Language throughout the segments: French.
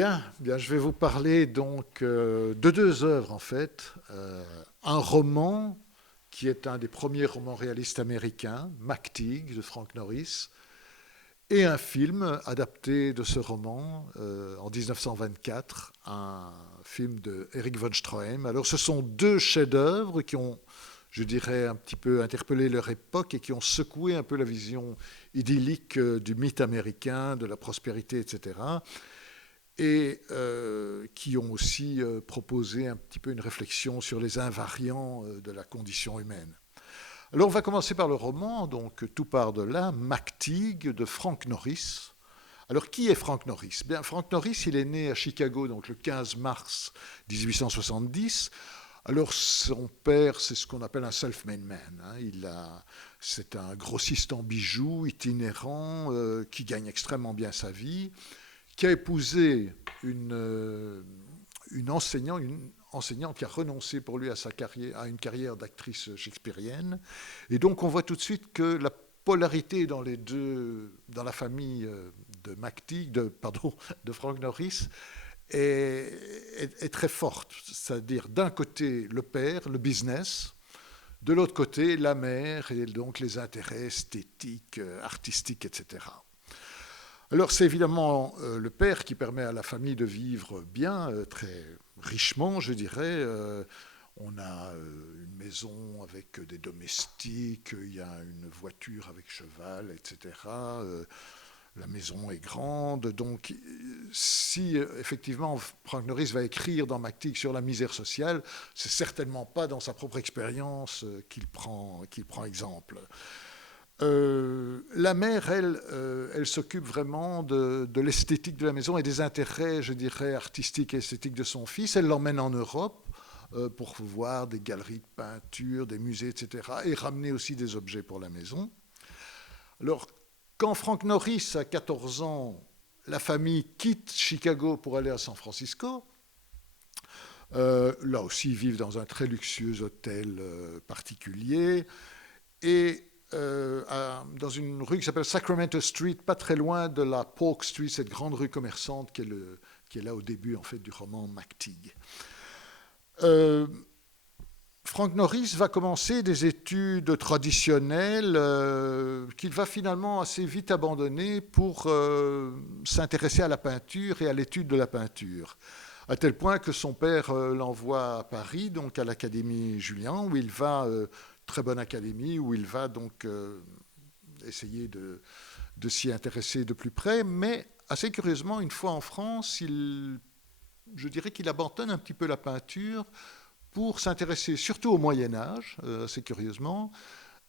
Bien, je vais vous parler donc de deux œuvres en fait. Un roman qui est un des premiers romans réalistes américains, McTeague de Frank Norris, et un film adapté de ce roman en 1924, un film de Eric von Stroheim. Alors ce sont deux chefs-d'œuvre qui ont, je dirais, un petit peu interpellé leur époque et qui ont secoué un peu la vision idyllique du mythe américain, de la prospérité, etc. Et qui ont aussi proposé un petit peu une réflexion sur les invariants de la condition humaine. Alors on va commencer par le roman, donc tout part de là, McTeague de Frank Norris. Alors qui est Frank Norris? Bien, Frank Norris, il est né à Chicago donc le 15 mars 1870. Alors son père, c'est ce qu'on appelle un self-made man. C'est un grossiste en bijoux, itinérant, qui gagne extrêmement bien sa vie, qui a épousé une enseignante qui a renoncé pour lui à une carrière d'actrice shakespearienne. Et donc on voit tout de suite que la polarité dans la famille de McTeague, de Frank Norris, est très forte. C'est-à-dire d'un côté le père, le business, de l'autre côté la mère et donc les intérêts esthétiques, artistiques, etc. Alors c'est évidemment le père qui permet à la famille de vivre bien, très richement, je dirais. On a une maison avec des domestiques, il y a une voiture avec cheval, etc. La maison est grande. Donc si effectivement Frank Norris va écrire dans McTeague sur la misère sociale, c'est certainement pas dans sa propre expérience qu'il prend exemple. La mère, elle s'occupe vraiment de l'esthétique de la maison et des intérêts, je dirais, artistiques et esthétiques de son fils. Elle l'emmène en Europe pour voir des galeries de peinture, des musées, etc. et ramener aussi des objets pour la maison. Alors, quand Frank Norris a 14 ans, la famille quitte Chicago pour aller à San Francisco. Là aussi, ils vivent dans un très luxueux hôtel particulier. Et dans une rue qui s'appelle Sacramento Street, pas très loin de la Polk Street, cette grande rue commerçante qui est là au début en fait, du roman McTeague. Frank Norris va commencer des études traditionnelles qu'il va finalement assez vite abandonner pour s'intéresser à la peinture et à l'étude de la peinture. À tel point que son père l'envoie à Paris, donc à l'Académie Julian, où il va... très bonne académie où il va donc essayer de s'y intéresser de plus près, mais assez curieusement, une fois en France, je dirais qu'il abandonne un petit peu la peinture pour s'intéresser surtout au Moyen-Âge, assez curieusement,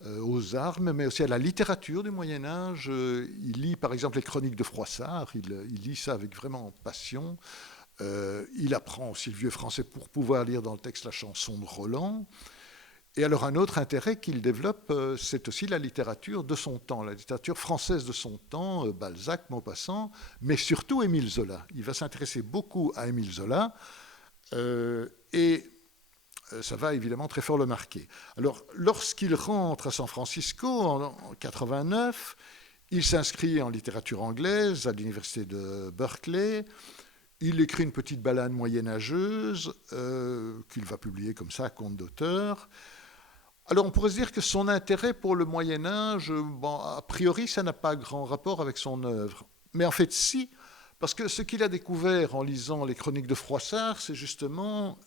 aux armes, mais aussi à la littérature du Moyen-Âge. Il lit par exemple les chroniques de Froissart, il lit ça avec vraiment passion. Il apprend aussi le vieux français pour pouvoir lire dans le texte la chanson de Roland. Et alors un autre intérêt qu'il développe, c'est aussi la littérature de son temps, la littérature française de son temps, Balzac, Maupassant, mais surtout Émile Zola. Il va s'intéresser beaucoup à Émile Zola et ça va évidemment très fort le marquer. Alors lorsqu'il rentre à San Francisco en 89, il s'inscrit en littérature anglaise à l'université de Berkeley. Il écrit une petite ballade moyenâgeuse qu'il va publier comme ça, conte d'auteur. Alors on pourrait se dire que son intérêt pour le Moyen-Âge, a priori, ça n'a pas grand rapport avec son œuvre. Mais en fait, si, parce que ce qu'il a découvert en lisant les chroniques de Froissart, c'est justement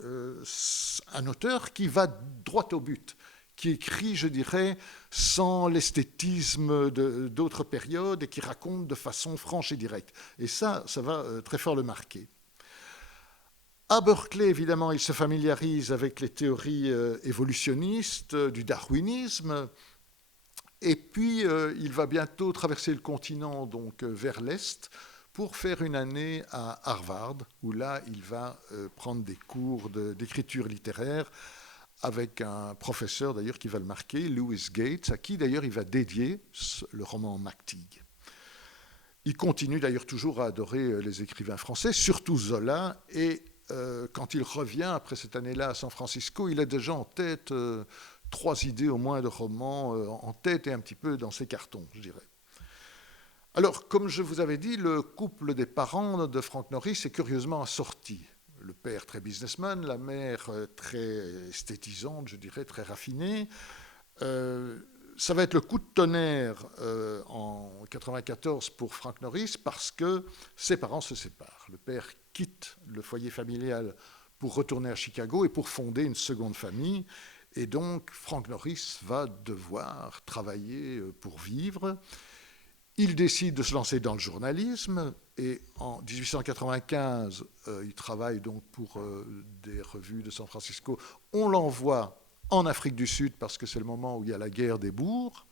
un auteur qui va droit au but, qui écrit, je dirais, sans l'esthétisme d'autres périodes et qui raconte de façon franche et directe. Et ça va très fort le marquer. À Berkeley, évidemment, il se familiarise avec les théories évolutionnistes, du darwinisme, et puis il va bientôt traverser le continent donc vers l'Est pour faire une année à Harvard, où là, il va prendre des cours d'écriture littéraire avec un professeur d'ailleurs qui va le marquer, Lewis Gates, à qui d'ailleurs il va dédier le roman McTeague. Il continue d'ailleurs toujours à adorer les écrivains français, surtout Zola, et quand il revient après cette année-là à San Francisco, il a déjà en tête 3 idées au moins de romans en tête et un petit peu dans ses cartons, je dirais. Alors, comme je vous avais dit, le couple des parents de Frank Norris est curieusement assorti. Le père très businessman, la mère très esthétisante, je dirais, très raffinée. Ça va être le coup de tonnerre en 1994 pour Frank Norris parce que ses parents se séparent. Le père quitte le foyer familial pour retourner à Chicago et pour fonder une seconde famille. Et donc, Frank Norris va devoir travailler pour vivre. Il décide de se lancer dans le journalisme et en 1895, il travaille donc pour des revues de San Francisco. On l'envoie en Afrique du Sud parce que c'est le moment où il y a la guerre des bourgs.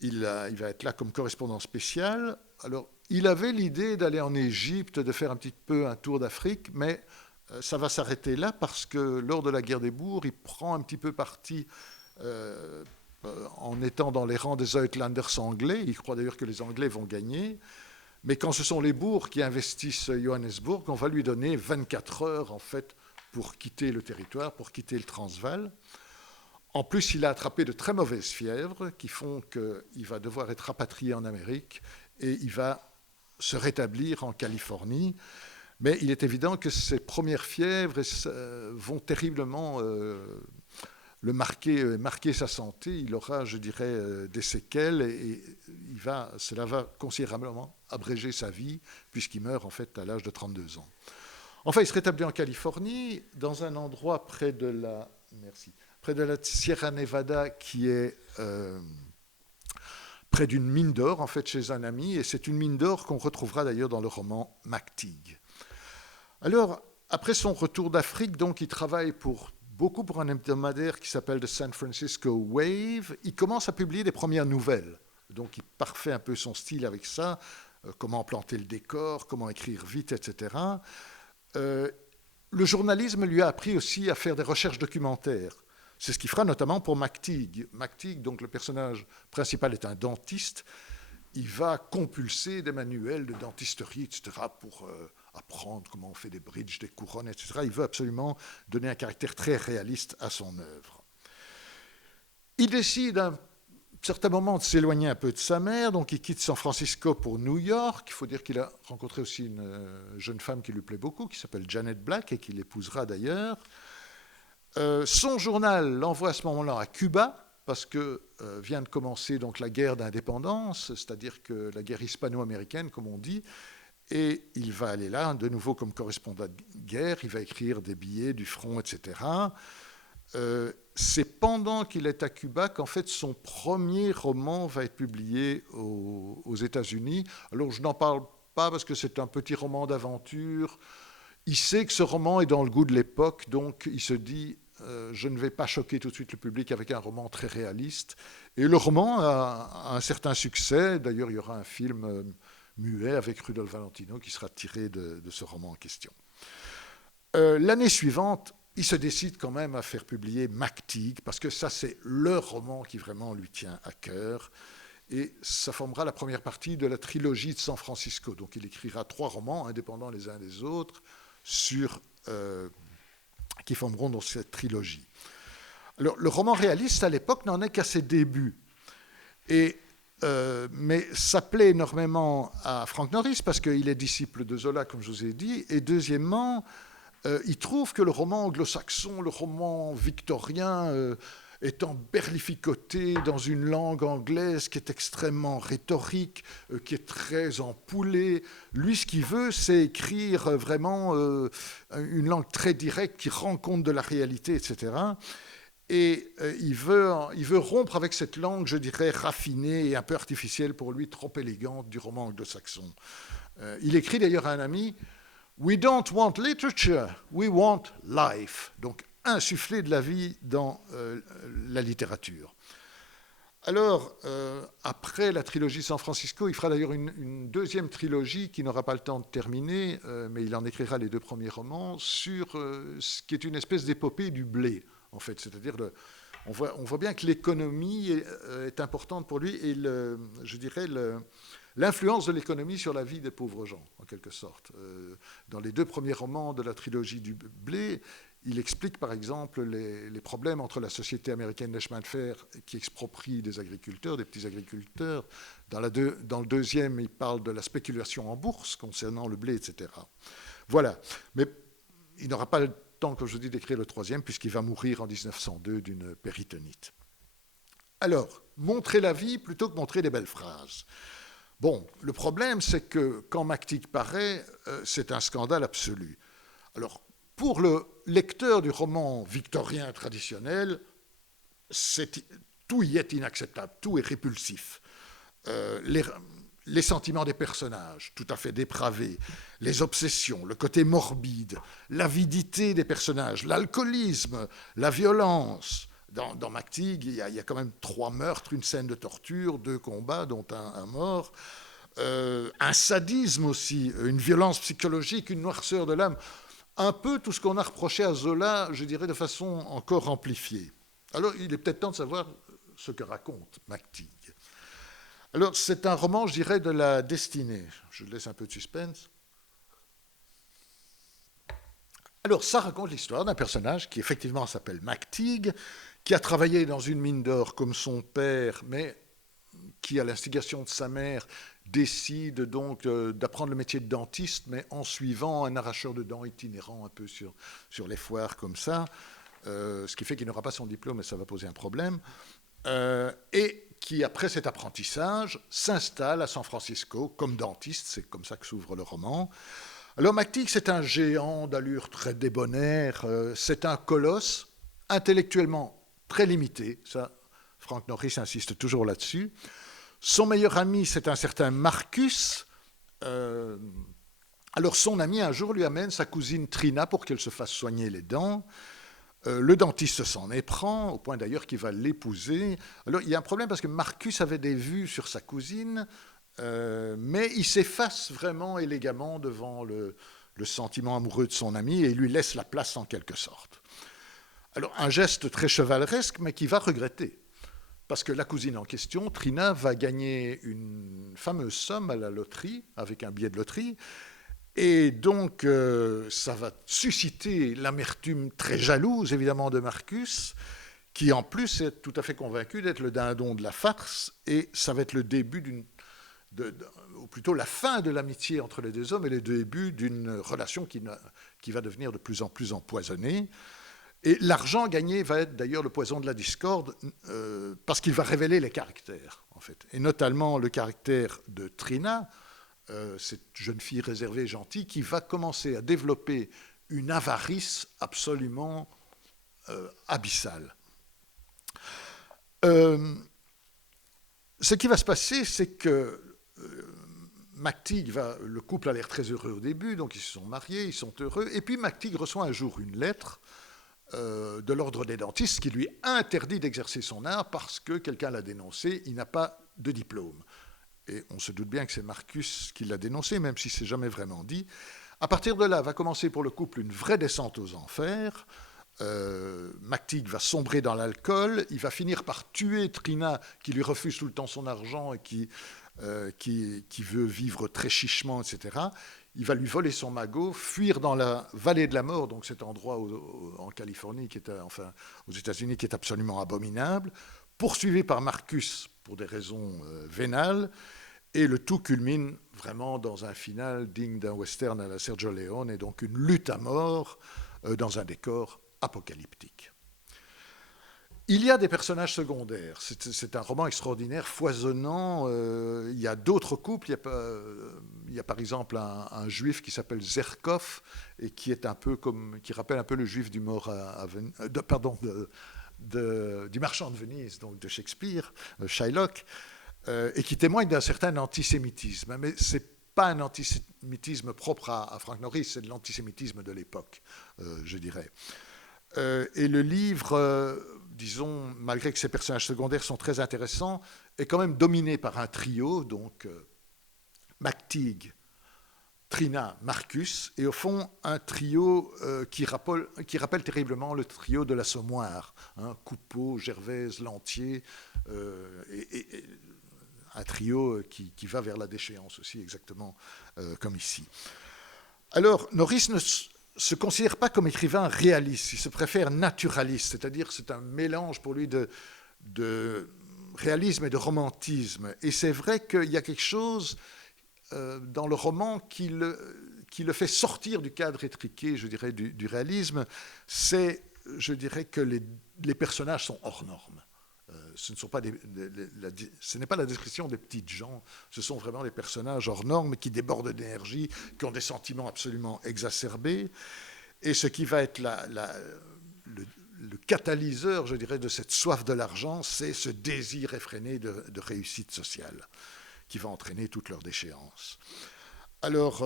Il va être là comme correspondant spécial. Alors, il avait l'idée d'aller en Égypte, de faire un petit peu un tour d'Afrique, mais ça va s'arrêter là parce que lors de la guerre des bourgs, il prend un petit peu parti en étant dans les rangs des Uitlanders anglais. Il croit d'ailleurs que les Anglais vont gagner. Mais quand ce sont les bourgs qui investissent Johannesburg, on va lui donner 24 heures en fait pour quitter le territoire, pour quitter le Transvaal. En plus, il a attrapé de très mauvaises fièvres qui font qu'il va devoir être rapatrié en Amérique et il va se rétablir en Californie. Mais il est évident que ces premières fièvres vont terriblement marquer sa santé. Il aura, je dirais, des séquelles et cela va considérablement abréger sa vie puisqu'il meurt en fait à l'âge de 32 ans. Enfin, il se rétablit en Californie, dans un endroit près de la Sierra Nevada qui est près d'une mine d'or, en fait, chez un ami. Et c'est une mine d'or qu'on retrouvera d'ailleurs dans le roman McTeague. Alors, après son retour d'Afrique, donc, il travaille beaucoup pour un hebdomadaire qui s'appelle The San Francisco Wave. Il commence à publier des premières nouvelles. Donc, il parfait un peu son style avec ça, comment planter le décor, comment écrire vite, etc. Le journalisme lui a appris aussi à faire des recherches documentaires. C'est ce qu'il fera notamment pour McTeague. McTeague, donc le personnage principal, est un dentiste. Il va compulser des manuels de dentisterie, etc., pour apprendre comment on fait des bridges, des couronnes, etc. Il veut absolument donner un caractère très réaliste à son œuvre. Il décide à un certain moment de s'éloigner un peu de sa mère, donc il quitte San Francisco pour New York. Il faut dire qu'il a rencontré aussi une jeune femme qui lui plaît beaucoup, qui s'appelle Janet Black, et qu'il épousera d'ailleurs. Son journal l'envoie à ce moment-là à Cuba, parce que vient de commencer donc la guerre d'indépendance, c'est-à-dire que la guerre hispano-américaine, comme on dit, et il va aller là, de nouveau comme correspondant de guerre, il va écrire des billets du front, etc. C'est pendant qu'il est à Cuba qu'en fait son premier roman va être publié aux États-Unis. Alors je n'en parle pas parce que c'est un petit roman d'aventure. Il sait que ce roman est dans le goût de l'époque, donc il se dit je ne vais pas choquer tout de suite le public avec un roman très réaliste. Et le roman a un certain succès. D'ailleurs, il y aura un film muet avec Rudolph Valentino qui sera tiré de ce roman en question. L'année suivante, il se décide quand même à faire publier McTeague, parce que ça, c'est le roman qui vraiment lui tient à cœur. Et ça formera la première partie de la trilogie de San Francisco. Donc il écrira 3 romans, indépendants les uns des autres, qui formeront dans cette trilogie. Alors, le roman réaliste, à l'époque, n'en est qu'à ses débuts. Mais ça plaît énormément à Frank Norris, parce qu'il est disciple de Zola, comme je vous ai dit, et deuxièmement, il trouve que le roman anglo-saxon, le roman victorien, étant berlificoté dans une langue anglaise qui est extrêmement rhétorique, qui est très empoulée. Lui, ce qu'il veut, c'est écrire vraiment une langue très directe qui rend compte de la réalité, etc. Et il veut rompre avec cette langue, je dirais, raffinée et un peu artificielle pour lui, trop élégante du roman anglo-saxon. Il écrit d'ailleurs à un ami « We don't want literature, we want life ». Donc, insuffler de la vie dans la littérature. Alors, après la trilogie San Francisco, il fera d'ailleurs une deuxième trilogie qui n'aura pas le temps de terminer, mais il en écrira les 2 premiers romans, sur ce qui est une espèce d'épopée du blé, en fait. C'est-à-dire, on voit bien que l'économie est importante pour lui, et je dirais l'influence de l'économie sur la vie des pauvres gens, en quelque sorte. Dans les 2 premiers romans de la trilogie du blé, il explique par exemple les problèmes entre la société américaine des chemins de fer qui exproprie des agriculteurs, des petits agriculteurs. Dans le deuxième, il parle de la spéculation en bourse concernant le blé, etc. Voilà. Mais il n'aura pas le temps, comme je dis, d'écrire le troisième, puisqu'il va mourir en 1902 d'une péritonite. Alors, montrer la vie plutôt que montrer des belles phrases. Bon, le problème, c'est que quand McTeague paraît, c'est un scandale absolu. Alors, pour le lecteur du roman victorien traditionnel, tout y est inacceptable, tout est répulsif. Les sentiments des personnages, tout à fait dépravés, les obsessions, le côté morbide, l'avidité des personnages, l'alcoolisme, la violence. Dans McTeague, il y a quand même 3 meurtres, une scène de torture, 2 combats, dont un mort. Un sadisme aussi, une violence psychologique, une noirceur de l'âme. Un peu tout ce qu'on a reproché à Zola, je dirais de façon encore amplifiée. Alors, il est peut-être temps de savoir ce que raconte McTeague. Alors, c'est un roman, je dirais, de la destinée. Je laisse un peu de suspense. Alors, ça raconte l'histoire d'un personnage qui, effectivement, s'appelle McTeague, qui a travaillé dans une mine d'or comme son père, mais qui, à l'instigation de sa mère, décide donc d'apprendre le métier de dentiste, mais en suivant un arracheur de dents itinérant un peu sur les foires comme ça, ce qui fait qu'il n'aura pas son diplôme et ça va poser un problème, et qui, après cet apprentissage, s'installe à San Francisco comme dentiste, c'est comme ça que s'ouvre le roman. Alors McTeague, c'est un géant d'allure très débonnaire, c'est un colosse, intellectuellement très limité, ça, Frank Norris insiste toujours là-dessus. Son meilleur ami, c'est un certain Marcus. Alors son ami, un jour, lui amène sa cousine Trina pour qu'elle se fasse soigner les dents. Le dentiste s'en éprend, au point d'ailleurs qu'il va l'épouser. Alors il y a un problème parce que Marcus avait des vues sur sa cousine, mais il s'efface vraiment élégamment devant le sentiment amoureux de son ami et il lui laisse la place en quelque sorte. Alors un geste très chevaleresque, mais qui va regretter. Parce que la cousine en question, Trina, va gagner une fameuse somme à la loterie, avec un billet de loterie, et donc ça va susciter l'amertume très jalouse, évidemment, de Marcus, qui en plus est tout à fait convaincu d'être le dindon de la farce, et ça va être le début ou plutôt la fin de l'amitié entre les deux hommes, et le début d'une relation qui va devenir de plus en plus empoisonnée. Et l'argent gagné va être d'ailleurs le poison de la discorde parce qu'il va révéler les caractères, en fait. Et notamment le caractère de Trina, cette jeune fille réservée et gentille, qui va commencer à développer une avarice absolument abyssale. Ce qui va se passer, c'est que McTeague le couple a l'air très heureux au début, donc ils se sont mariés, ils sont heureux, et puis McTeague reçoit un jour une lettre de l'ordre des dentistes qui lui interdit d'exercer son art parce que quelqu'un l'a dénoncé, il n'a pas de diplôme. Et on se doute bien que c'est Marcus qui l'a dénoncé, même si c'est jamais vraiment dit. À partir de là, va commencer pour le couple une vraie descente aux enfers. McTeague va sombrer dans l'alcool, il va finir par tuer Trina, qui lui refuse tout le temps son argent et qui veut vivre très chichement, etc. Il va lui voler son magot, fuir dans la vallée de la mort, donc cet endroit en Californie, aux États-Unis, qui est absolument abominable, poursuivi par Marcus pour des raisons vénales, et le tout culmine vraiment dans un final digne d'un western à la Sergio Leone, et donc une lutte à mort dans un décor apocalyptique. Il y a des personnages secondaires. C'est un roman extraordinaire, foisonnant. Il y a d'autres couples. Il y a par exemple un juif qui s'appelle Zerkov et qui rappelle un peu le juif du mort du marchand de Venise, donc de Shakespeare, Shylock, et qui témoigne d'un certain antisémitisme. Mais c'est pas un antisémitisme propre à Frank Norris, c'est de l'antisémitisme de l'époque, je dirais. Et le livre, disons, malgré que ces personnages secondaires sont très intéressants, est quand même dominé par un trio, donc McTeague, Trina, Marcus, et au fond un trio qui rappelle terriblement le trio de l'Assommoir, hein, Coupeau, Gervaise, Lantier, et un trio qui va vers la déchéance aussi, exactement comme ici. Alors, Norris se considère pas comme écrivain réaliste, il se préfère naturaliste, c'est-à-dire c'est un mélange pour lui de réalisme et de romantisme. Et c'est vrai qu'il y a quelque chose dans le roman qui le fait sortir du cadre étriqué, je dirais, du réalisme. C'est, je dirais, que les personnages sont hors normes. Ce n'est pas la description des petites gens, ce sont vraiment des personnages hors normes qui débordent d'énergie, qui ont des sentiments absolument exacerbés. Et ce qui va être le catalyseur, je dirais, de cette soif de l'argent, c'est ce désir effréné de réussite sociale qui va entraîner toute leur déchéance. Alors,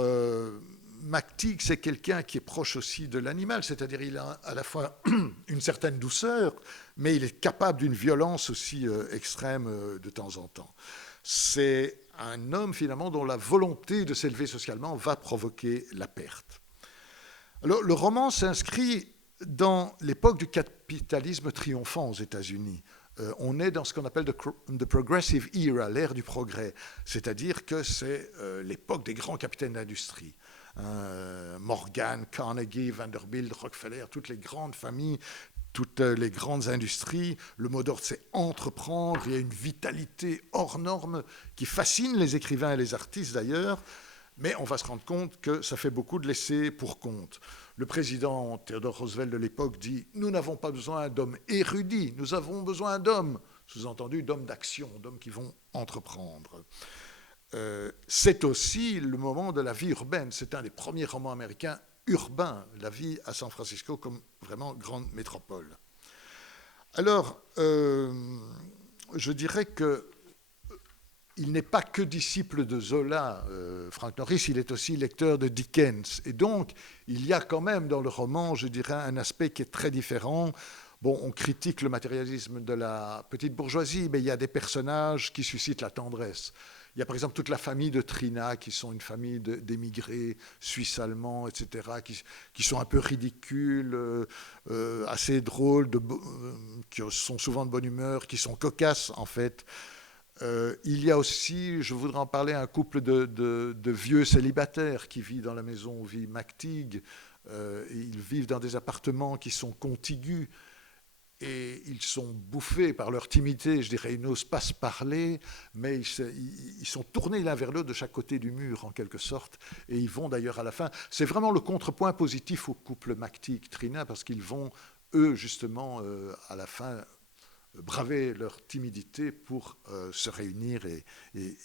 McTeague, c'est quelqu'un qui est proche aussi de l'animal, c'est-à-dire il a à la fois une certaine douceur, mais il est capable d'une violence aussi extrême de temps en temps. C'est un homme, finalement, dont la volonté de s'élever socialement va provoquer la perte. Alors, le roman s'inscrit dans l'époque du capitalisme triomphant aux États-Unis. On est dans ce qu'on appelle the progressive era, l'ère du progrès, c'est-à-dire que c'est l'époque des grands capitaines d'industrie. Morgan, Carnegie, Vanderbilt, Rockefeller, toutes les grandes familles, toutes les grandes industries. Le mot d'ordre, c'est entreprendre. Il y a une vitalité hors norme qui fascine les écrivains et les artistes d'ailleurs, mais on va se rendre compte que ça fait beaucoup de laisser pour compte. Le président Theodore Roosevelt de l'époque dit « Nous n'avons pas besoin d'hommes érudits, nous avons besoin d'hommes », sous-entendu d'hommes d'action, d'hommes qui vont entreprendre. C'est aussi le moment de la vie urbaine. C'est un des premiers romans américains urbains, la vie à San Francisco comme vraiment grande métropole. Alors, je dirais que il n'est pas que disciple de Zola, Frank Norris, il est aussi lecteur de Dickens. Et donc, il y a quand même dans le roman, je dirais, un aspect qui est très différent. Bon, on critique le matérialisme de la petite bourgeoisie, mais il y a des personnages qui suscitent la tendresse. Il y a par exemple toute la famille de Trina, qui sont une famille d'émigrés suisses-allemands, etc., qui sont un peu ridicules, assez drôles, qui sont souvent de bonne humeur, qui sont cocasses en fait. Il y a aussi, je voudrais en parler, un couple de vieux célibataires qui vit dans la maison où vit McTeague. Ils vivent dans des appartements qui sont contigus et ils sont bouffés par leur timidité. Je dirais, ils n'osent pas se parler, mais ils sont tournés l'un vers l'autre de chaque côté du mur, en quelque sorte. Et ils vont d'ailleurs à la fin. C'est vraiment le contrepoint positif au couple McTeague-Trina, parce qu'ils vont, eux, justement, à la fin, braver leur timidité pour se réunir et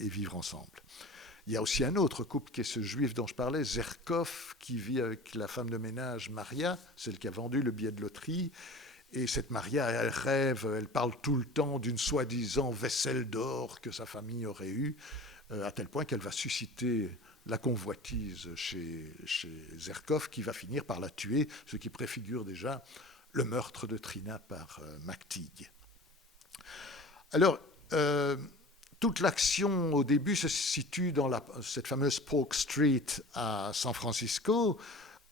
vivre ensemble. Il y a aussi un autre couple qui est ce juif dont je parlais, Zerkov, qui vit avec la femme de ménage Maria, celle qui a vendu le billet de loterie. Et cette Maria, elle rêve, elle parle tout le temps d'une soi-disant vaisselle d'or que sa famille aurait eue, à tel point qu'elle va susciter la convoitise chez Zerkov, qui va finir par la tuer, ce qui préfigure déjà le meurtre de Trina par McTeague. Alors, toute l'action au début se situe dans cette fameuse Polk Street à San Francisco.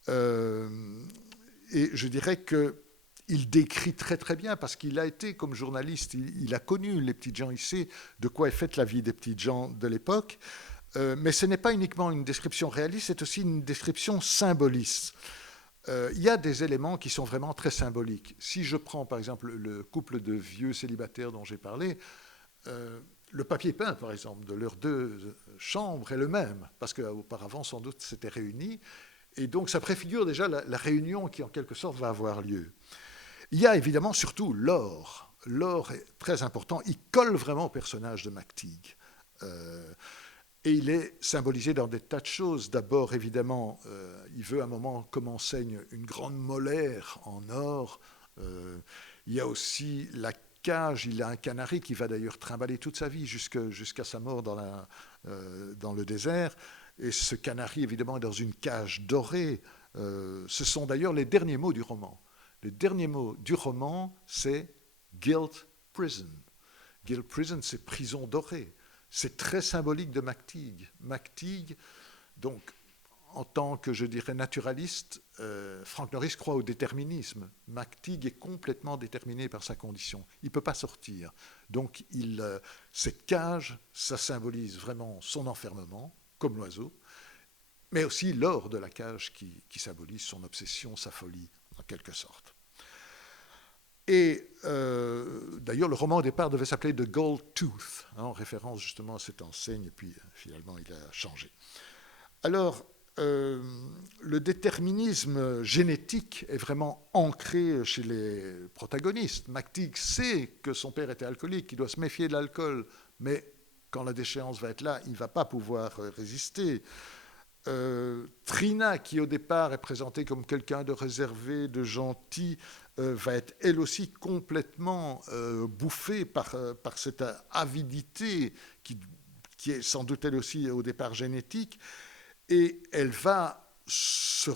Et je dirais qu'il décrit très très bien, parce qu'il a été comme journaliste, il a connu les petites gens, il sait de quoi est faite la vie des petites gens de l'époque. Mais ce n'est pas uniquement une description réaliste, c'est aussi une description symboliste. Il y a des éléments qui sont vraiment très symboliques. Si je prends par exemple le couple de vieux célibataires dont j'ai parlé, le papier peint par exemple de leurs deux chambres est le même, parce qu'auparavant sans doute s'étaient réunis, et donc ça préfigure déjà la réunion qui en quelque sorte va avoir lieu. Il y a évidemment surtout l'or. L'or est très important, il colle vraiment au personnage de McTeague. Et il est symbolisé dans des tas de choses. D'abord, évidemment, il veut à un moment comme enseigne une grande molaire en or. Il y a aussi la cage, il a un canari qui va d'ailleurs trimballer toute sa vie jusqu'à sa mort dans le désert. Et ce canari, évidemment, est dans une cage dorée. Ce sont d'ailleurs les derniers mots du roman. Les derniers mots du roman, c'est « guilt prison ». Guilt prison, c'est prison dorée. C'est très symbolique de McTeague. McTeague, donc, en tant que, je dirais, naturaliste, Frank Norris croit au déterminisme. McTeague est complètement déterminé par sa condition. Il ne peut pas sortir. Donc, cette cage, ça symbolise vraiment son enfermement, comme l'oiseau. mais aussi l'or de la cage qui symbolise son obsession, sa folie, en quelque sorte. Et d'ailleurs, le roman au départ devait s'appeler The Gold Tooth, en référence justement à cette enseigne, et puis finalement il a changé. Alors, le déterminisme génétique est vraiment ancré chez les protagonistes. McTeague sait que son père était alcoolique, qu'il doit se méfier de l'alcool, mais quand la déchéance va être là, il ne va pas pouvoir résister. Trina, qui au départ est présentée comme quelqu'un de réservé, de gentil, va être elle aussi complètement bouffée par cette avidité qui est sans doute elle aussi au départ génétique, et elle va se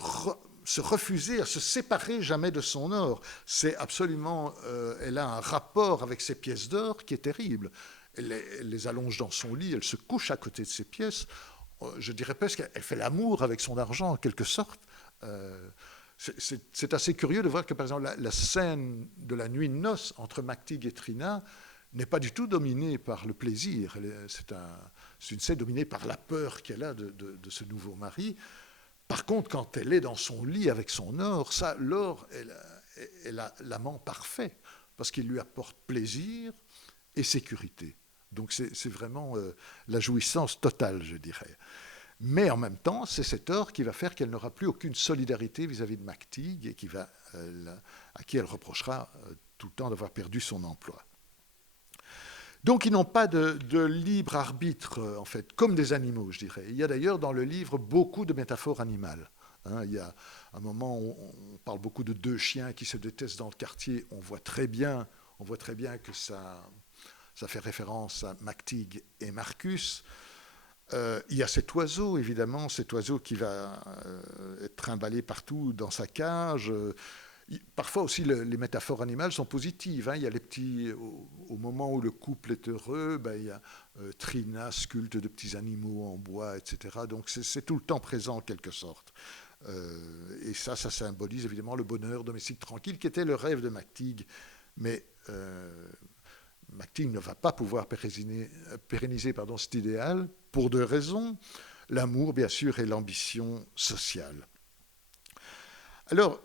refuser à se séparer jamais de son or. C'est absolument, elle a un rapport avec ses pièces d'or qui est terrible. Elle les allonge dans son lit, elle se couche à côté de ses pièces. Je dirais presque qu'elle fait l'amour avec son argent en quelque sorte. C'est assez curieux de voir que, par exemple, la scène de la nuit de noces entre McTeague et Trina n'est pas du tout dominée par le plaisir. C'est une scène dominée par la peur qu'elle a de ce nouveau mari. Par contre, quand elle est dans son lit avec son or, l'or est l'amant parfait, parce qu'il lui apporte plaisir et sécurité. Donc c'est vraiment la jouissance totale, je dirais. Mais en même temps, c'est cet or qui va faire qu'elle n'aura plus aucune solidarité vis-à-vis de McTeague et à qui elle reprochera tout le temps d'avoir perdu son emploi. Donc ils n'ont pas de libre arbitre, en fait, comme des animaux, je dirais. Il y a d'ailleurs dans le livre beaucoup de métaphores animales. Il y a un moment où on parle beaucoup de deux chiens qui se détestent dans le quartier. On voit très bien que ça fait référence à McTeague et Marcus. Il y a cet oiseau, évidemment, cet oiseau qui va être trimballé partout dans sa cage. Parfois aussi, les métaphores animales sont positives. Il y a les petits, au moment où le couple est heureux, il y a Trina sculpte de petits animaux en bois, etc. Donc c'est tout le temps présent en quelque sorte. Et ça symbolise évidemment le bonheur domestique tranquille qui était le rêve de McTeague. Mais McTeague ne va pas pouvoir pérenniser cet idéal pour deux raisons. L'amour, bien sûr, et l'ambition sociale. Alors,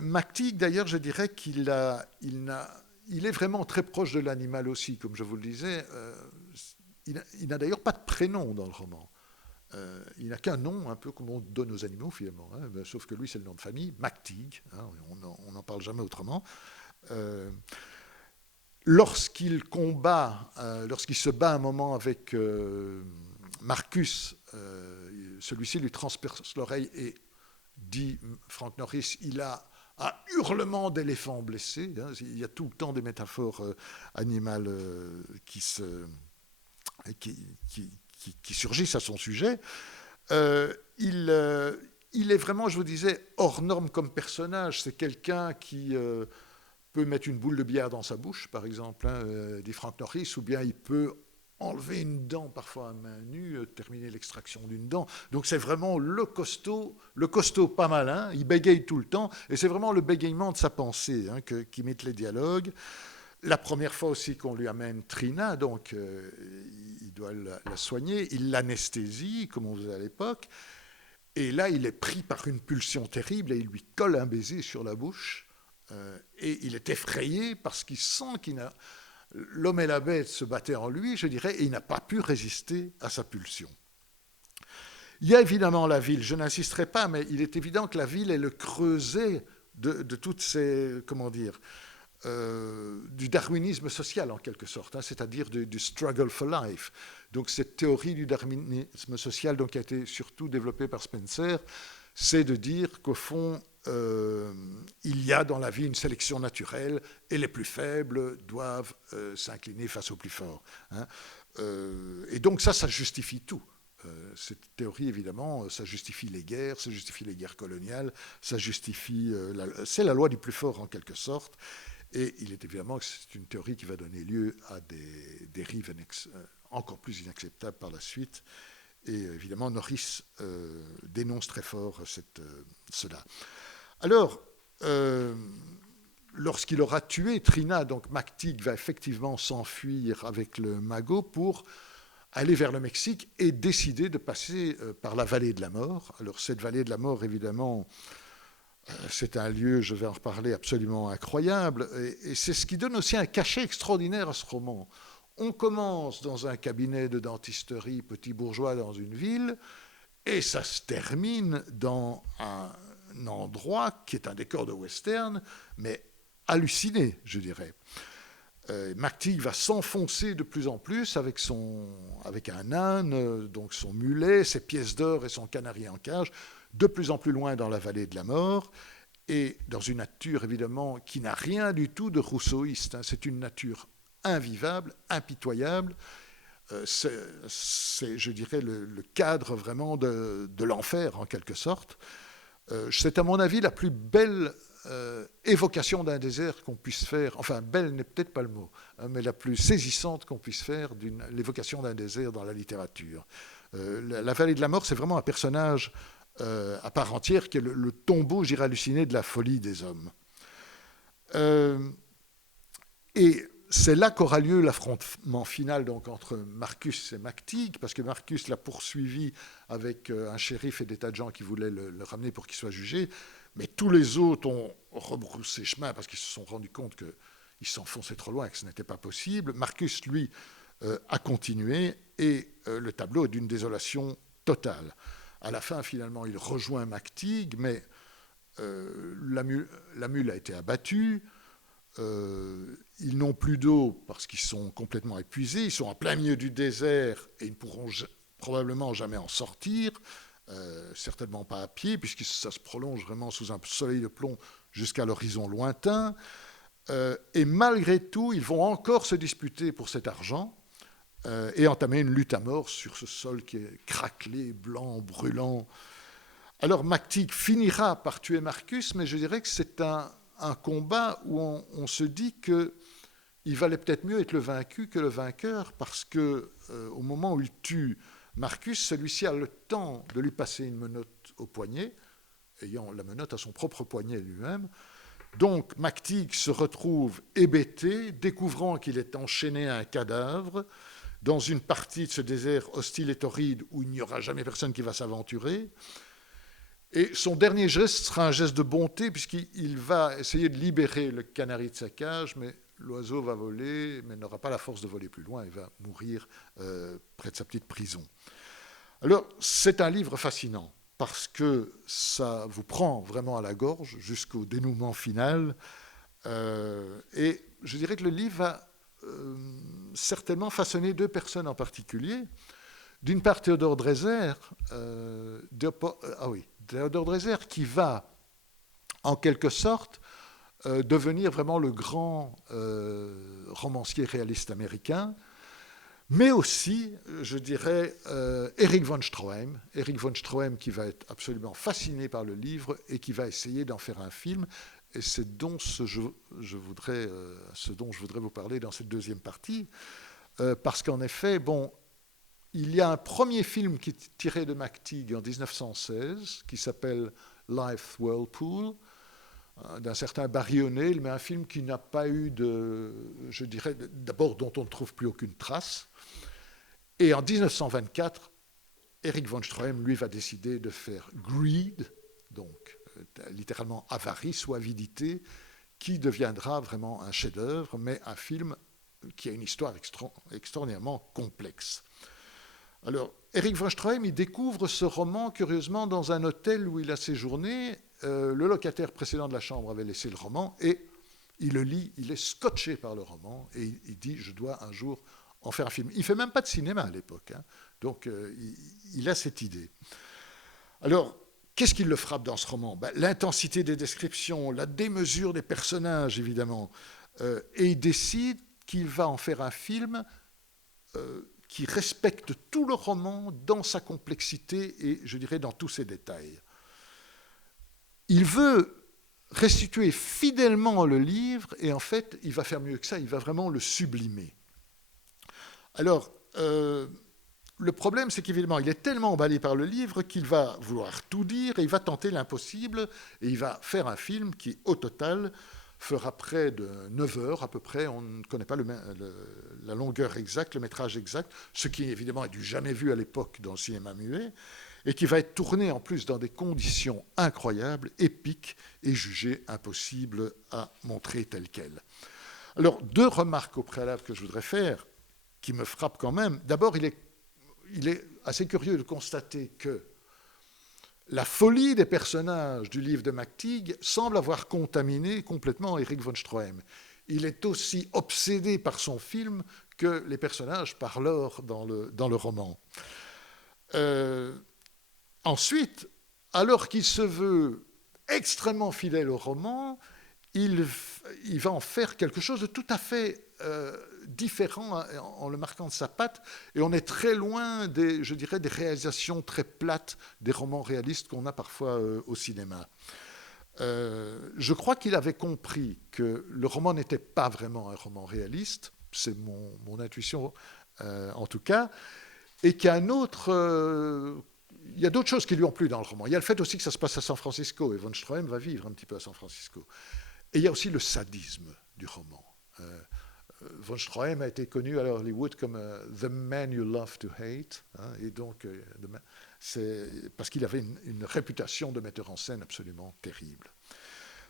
McTeague, d'ailleurs, je dirais qu'il est vraiment très proche de l'animal aussi, comme je vous le disais. Il n'a d'ailleurs pas de prénom dans le roman. Il n'a qu'un nom, un peu comme on donne aux animaux, finalement. Sauf que lui, c'est le nom de famille, McTeague. On n'en parle jamais autrement. Lorsqu'il se bat un moment avec Marcus, celui-ci lui transperce l'oreille et dit, Frank Norris, il a un hurlement d'éléphant blessé. Il y a tout le temps des métaphores animales qui surgissent à son sujet. Il est vraiment, je vous disais, hors norme comme personnage. C'est quelqu'un qui peut mettre une boule de billard dans sa bouche, par exemple, dit Frank Norris, ou bien il peut enlever une dent, parfois à main nue, terminer l'extraction d'une dent. Donc c'est vraiment le costaud pas malin, il bégaye tout le temps, et c'est vraiment le bégaiement de sa pensée qui met les dialogues. La première fois aussi qu'on lui amène Trina, donc il doit la soigner, il l'anesthésie, comme on faisait à l'époque, et là il est pris par une pulsion terrible, et il lui colle un baiser sur la bouche, et il est effrayé parce qu'il sent l'homme et la bête se battaient en lui, je dirais, et il n'a pas pu résister à sa pulsion. Il y a évidemment la ville, je n'insisterai pas, mais il est évident que la ville est le creuset de toutes ces, du darwinisme social en quelque sorte, c'est-à-dire du struggle for life. Donc cette théorie du darwinisme social qui a été surtout développée par Spencer, c'est de dire qu'au fond, il y a dans la vie une sélection naturelle et les plus faibles doivent s'incliner face aux plus forts. Et donc ça justifie tout. Cette théorie, évidemment, ça justifie les guerres coloniales, ça justifie... c'est la loi du plus fort en quelque sorte. Et il est évidemment que c'est une théorie qui va donner lieu à des dérives encore plus inacceptables par la suite. Et évidemment, Norris dénonce très fort cela. Alors, lorsqu'il aura tué Trina, donc McTeague va effectivement s'enfuir avec le magot pour aller vers le Mexique et décider de passer par la vallée de la mort. Alors cette vallée de la mort, évidemment, c'est un lieu, je vais en reparler, absolument incroyable, et c'est ce qui donne aussi un cachet extraordinaire à ce roman. On commence dans un cabinet de dentisterie petit bourgeois dans une ville, et ça se termine dans un endroit qui est un décor de western, mais halluciné, je dirais. McTeague va s'enfoncer de plus en plus avec un âne, donc son mulet, ses pièces d'or et son canari en cage, de plus en plus loin dans la vallée de la mort, et dans une nature évidemment qui n'a rien du tout de rousseauiste. C'est une nature invivable, impitoyable. C'est, je dirais, le cadre vraiment de l'enfer, en quelque sorte. C'est à mon avis la plus belle évocation d'un désert qu'on puisse faire, enfin belle n'est peut-être pas le mot, mais la plus saisissante qu'on puisse faire de l'évocation d'un désert dans la littérature. La vallée de la mort, c'est vraiment un personnage à part entière, qui est le tombeau, j'irais halluciner, de la folie des hommes. Et c'est là qu'aura lieu l'affrontement final donc, entre Marcus et McTeague, parce que Marcus l'a poursuivi avec un shérif et des tas de gens qui voulaient le ramener pour qu'il soit jugé, mais tous les autres ont rebroussé chemin parce qu'ils se sont rendus compte qu'ils s'enfonçaient trop loin et que ce n'était pas possible. Marcus, lui, a continué, et le tableau est d'une désolation totale. À la fin, finalement, il rejoint McTeague, mais la mule a été abattue. Ils n'ont plus d'eau parce qu'ils sont complètement épuisés. Ils sont en plein milieu du désert et ils ne pourront probablement jamais en sortir. Certainement pas à pied, puisque ça se prolonge vraiment sous un soleil de plomb jusqu'à l'horizon lointain. Et malgré tout, ils vont encore se disputer pour cet argent. Et entamer une lutte à mort sur ce sol qui est craquelé, blanc, brûlant. Alors McTeague finira par tuer Marcus, mais je dirais que c'est un combat où on se dit qu'il valait peut-être mieux être le vaincu que le vainqueur, parce qu'au moment où il tue Marcus, celui-ci a le temps de lui passer une menotte au poignet, ayant la menotte à son propre poignet lui-même. Donc McTeague se retrouve hébété, découvrant qu'il est enchaîné à un cadavre, dans une partie de ce désert hostile et torride où il n'y aura jamais personne qui va s'aventurer. Et son dernier geste sera un geste de bonté, puisqu'il va essayer de libérer le canari de sa cage, mais l'oiseau va voler, mais n'aura pas la force de voler plus loin, il va mourir près de sa petite prison. Alors, c'est un livre fascinant, parce que ça vous prend vraiment à la gorge jusqu'au dénouement final, et je dirais que le livre va certainement façonner deux personnes en particulier. D'une part, Théodore Dreiser, Théodore Dreiser qui va, en quelque sorte, devenir vraiment le grand romancier réaliste américain, mais aussi, je dirais, Erich von Stroheim. Erich von Stroheim qui va être absolument fasciné par le livre et qui va essayer d'en faire un film. Et c'est ce dont je voudrais vous parler dans cette deuxième partie, parce qu'en effet, il y a un premier film qui est tiré de McTeague en 1916, qui s'appelle Life Whirlpool, d'un certain Barry O'Neill, mais un film qui n'a pas eu je dirais, d'abord dont on ne trouve plus aucune trace. Et en 1924, Erich von Stroheim, lui, va décider de faire Greed, donc littéralement avarice ou avidité, qui deviendra vraiment un chef-d'œuvre, mais un film qui a une histoire extraordinairement complexe. Alors, Erich von Stroheim, il découvre ce roman, curieusement, dans un hôtel où il a séjourné. Le locataire précédent de la chambre avait laissé le roman, et il le lit, il est scotché par le roman, et il dit « je dois un jour en faire un film ». Il ne fait même pas de cinéma à l'époque, donc il a cette idée. Alors, qu'est-ce qui le frappe dans ce roman ? L'intensité des descriptions, la démesure des personnages, évidemment. Et il décide qu'il va en faire un film qui respecte tout le roman dans sa complexité et, je dirais, dans tous ses détails. Il veut restituer fidèlement le livre, et en fait, il va faire mieux que ça, il va vraiment le sublimer. Alors, le problème, c'est qu'évidemment, il est tellement emballé par le livre qu'il va vouloir tout dire, et il va tenter l'impossible, et il va faire un film qui, au total, fera près de 9 heures à peu près. On ne connaît pas la longueur exacte, le métrage exact, ce qui évidemment est du jamais vu à l'époque dans le cinéma muet, et qui va être tourné en plus dans des conditions incroyables, épiques, et jugé impossible à montrer tel quel. Alors, 2 remarques au préalable que je voudrais faire, qui me frappent quand même. D'abord, il est assez curieux de constater que la folie des personnages du livre de McTeague semble avoir contaminé complètement Erich von Stroheim. Il est aussi obsédé par son film que les personnages par l'or dans le roman. Ensuite, alors qu'il se veut extrêmement fidèle au roman, il va en faire quelque chose de tout à fait différent en le marquant de sa patte, et on est très loin des réalisations très plates des romans réalistes qu'on a parfois au cinéma. Je crois qu'il avait compris que le roman n'était pas vraiment un roman réaliste, c'est mon intuition en tout cas, et qu'il y a il y a d'autres choses qui lui ont plu dans le roman. Il y a le fait aussi que ça se passe à San Francisco, et von Stroheim va vivre un petit peu à San Francisco. Et il y a aussi le sadisme du roman. Von Stroheim a été connu à Hollywood comme The Man You Love to Hate, hein, et donc c'est parce qu'il avait une réputation de metteur en scène absolument terrible.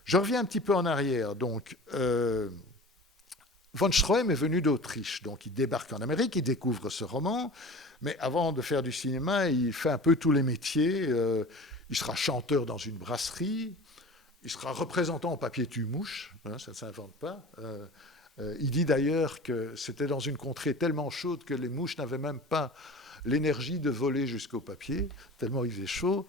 Je reviens un petit peu en arrière. Donc, von Stroheim est venu d'Autriche, donc il débarque en Amérique, il découvre ce roman, mais avant de faire du cinéma, il fait un peu tous les métiers. Il sera chanteur dans une brasserie, il sera représentant au papier tue-mouche, hein, ça ne s'invente pas. Il dit d'ailleurs que c'était dans une contrée tellement chaude que les mouches n'avaient même pas l'énergie de voler jusqu'au papier, tellement il faisait chaud.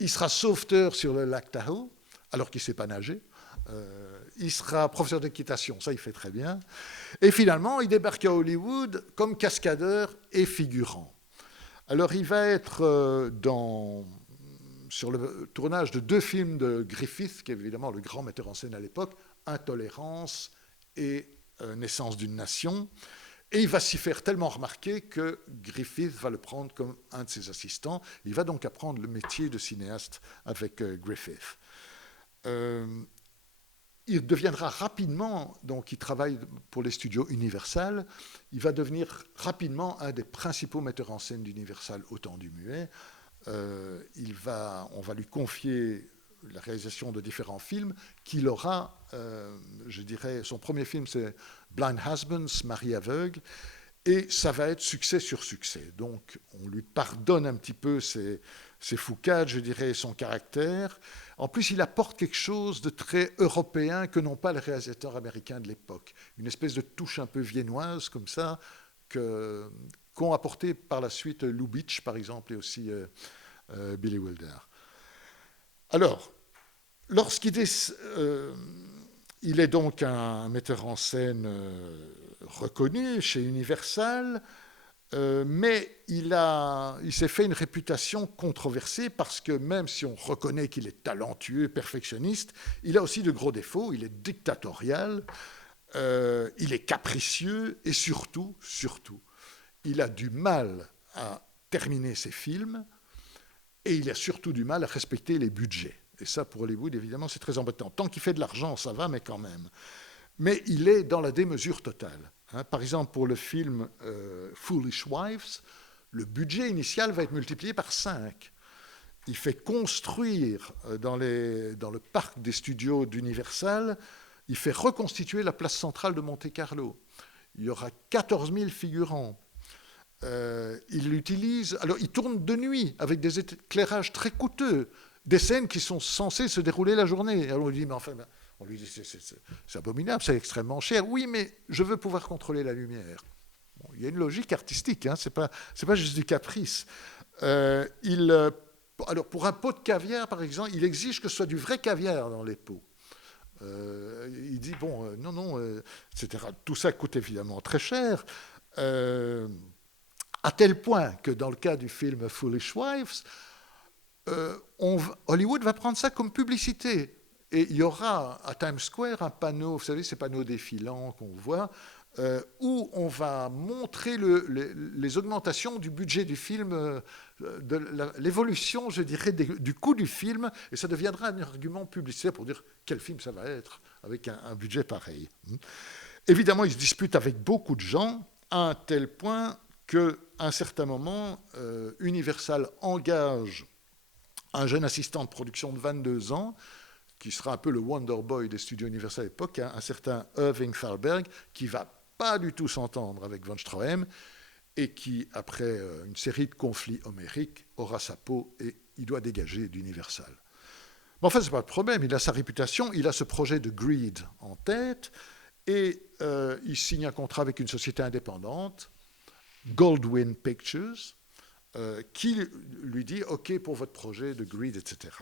Il sera sauveteur sur le lac Tahoe, alors qu'il ne sait pas nager. Il sera professeur d'équitation, ça il fait très bien. Et finalement, il débarque à Hollywood comme cascadeur et figurant. Alors il va être sur le tournage de 2 films de Griffith, qui est évidemment le grand metteur en scène à l'époque, Intolérance et Naissance d'une nation. Et il va s'y faire tellement remarquer que Griffith va le prendre comme un de ses assistants. Il va donc apprendre le métier de cinéaste avec Griffith. Il deviendra rapidement, donc il travaille pour les studios Universal, il va devenir rapidement un des principaux metteurs en scène d'Universal au temps du muet. On va lui confier la réalisation de différents films qu'il aura, son premier film c'est Blind Husbands, Mari aveugle, et ça va être succès sur succès. Donc on lui pardonne un petit peu ses foucades, son caractère. En plus, il apporte quelque chose de très européen que n'ont pas les réalisateurs américains de l'époque. Une espèce de touche un peu viennoise comme ça, qu'ont apporté par la suite Lubitsch, par exemple, et aussi Billy Wilder. Alors, lorsqu'il est, il est donc un metteur en scène reconnu chez Universal, mais il s'est fait une réputation controversée parce que même si on reconnaît qu'il est talentueux, perfectionniste, il a aussi de gros défauts. Il est dictatorial, il est capricieux et surtout, il a du mal à terminer ses films et il a surtout du mal à respecter les budgets. Et ça, pour Hollywood, évidemment, c'est très embêtant. Tant qu'il fait de l'argent, ça va, mais quand même. Mais il est dans la démesure totale. Par exemple, pour le film Foolish Wives, le budget initial va être multiplié par 5. Il fait construire dans le parc des studios d'Universal, il fait reconstituer la place centrale de Monte-Carlo. Il y aura 14 000 figurants. Il tourne de nuit avec des éclairages très coûteux, des scènes qui sont censées se dérouler la journée. Alors on lui dit, mais enfin... On lui dit, c'est abominable, c'est extrêmement cher. Oui, mais je veux pouvoir contrôler la lumière. Bon, il y a une logique artistique, hein, c'est pas juste du caprice. Alors, pour un pot de caviar, par exemple, il exige que ce soit du vrai caviar dans les pots. Il dit, etc. Tout ça coûte évidemment très cher, à tel point que dans le cas du film Foolish Wives, Hollywood va prendre ça comme publicité. Et il y aura à Times Square un panneau, vous savez, ces panneaux défilants qu'on voit, où on va montrer les augmentations du budget du film, l'évolution, je dirais, du coût du film, et ça deviendra un argument publicitaire pour dire quel film ça va être avec un budget pareil. Évidemment, il se dispute avec beaucoup de gens, à un tel point qu'à un certain moment, Universal engage un jeune assistant de production de 22 ans, qui sera un peu le Wonder Boy des studios Universal à l'époque, un certain Irving Thalberg, qui va pas du tout s'entendre avec von Stroheim et qui, après une série de conflits homériques, aura sa peau et il doit dégager d'Universal. Mais enfin, ce n'est pas le problème, il a sa réputation, il a ce projet de Greed en tête et il signe un contrat avec une société indépendante, Goldwyn Pictures, qui lui dit « OK pour votre projet de Greed, etc. »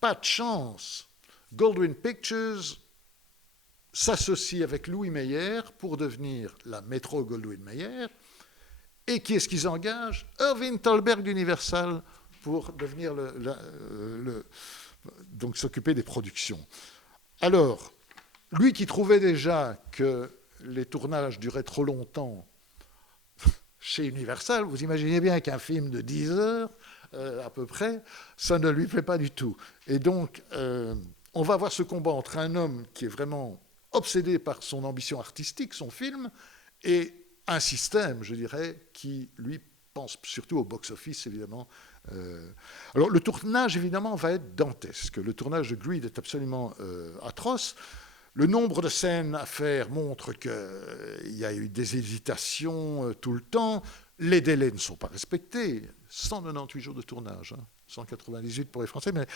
Pas de chance, Goldwyn Pictures s'associe avec Louis Mayer pour devenir la Metro-Goldwyn-Mayer. Et qui est-ce qu'ils engagent? Irving Thalberg d'Universal pour devenir donc s'occuper des productions. Alors, lui qui trouvait déjà que les tournages duraient trop longtemps chez Universal, vous imaginez bien qu'un film de 10 heures, à peu près, ça ne lui plaît pas du tout. Et donc, on va avoir ce combat entre un homme qui est vraiment obsédé par son ambition artistique, son film, et un système, je dirais, qui, lui, pense surtout au box-office, évidemment. Alors, le tournage, évidemment, va être dantesque. Le tournage de Greed est absolument atroce. Le nombre de scènes à faire montre qu'il y a eu des hésitations tout le temps. Les délais ne sont pas respectés. 198 jours de tournage, 198 pour les Français, mais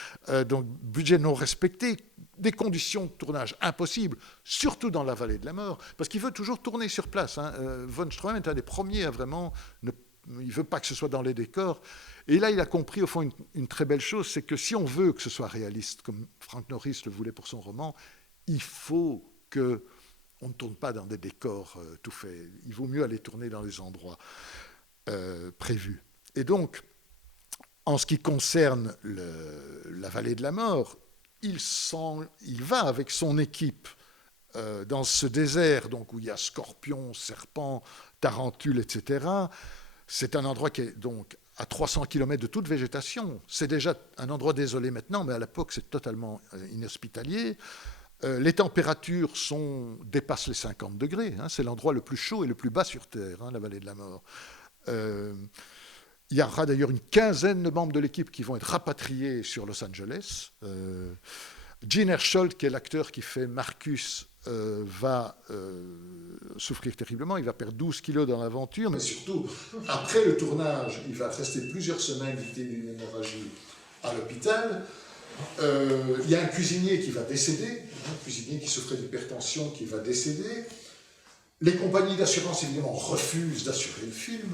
donc budget non respecté, des conditions de tournage impossibles, surtout dans la vallée de la mort, parce qu'il veut toujours tourner sur place. Von Stroheim est un des premiers à vraiment... il ne veut pas que ce soit dans les décors. Et là, il a compris, au fond, une très belle chose, c'est que si on veut que ce soit réaliste, comme Frank Norris le voulait pour son roman, il faut qu'on ne tourne pas dans des décors tout faits. Il vaut mieux aller tourner dans les endroits prévus. Et donc, en ce qui concerne la vallée de la mort, il va avec son équipe dans ce désert donc, où il y a scorpions, serpents, tarentules, etc. C'est un endroit qui est donc à 300 km de toute végétation. C'est déjà un endroit désolé maintenant, mais à l'époque, c'est totalement inhospitalier. Les températures dépassent les 50 degrés. C'est l'endroit le plus chaud et le plus bas sur Terre, la vallée de la mort. Il y aura d'ailleurs une quinzaine de membres de l'équipe qui vont être rapatriés sur Los Angeles. Gene Hersholt, qui est l'acteur qui fait Marcus, va souffrir terriblement. Il va perdre 12 kilos dans l'aventure. Mais surtout, après le tournage, il va rester plusieurs semaines victime d'une hémorragie à l'hôpital. Il y a un cuisinier qui va décéder, un cuisinier qui souffrait d'hypertension qui va décéder. Les compagnies d'assurance, évidemment, refusent d'assurer le film.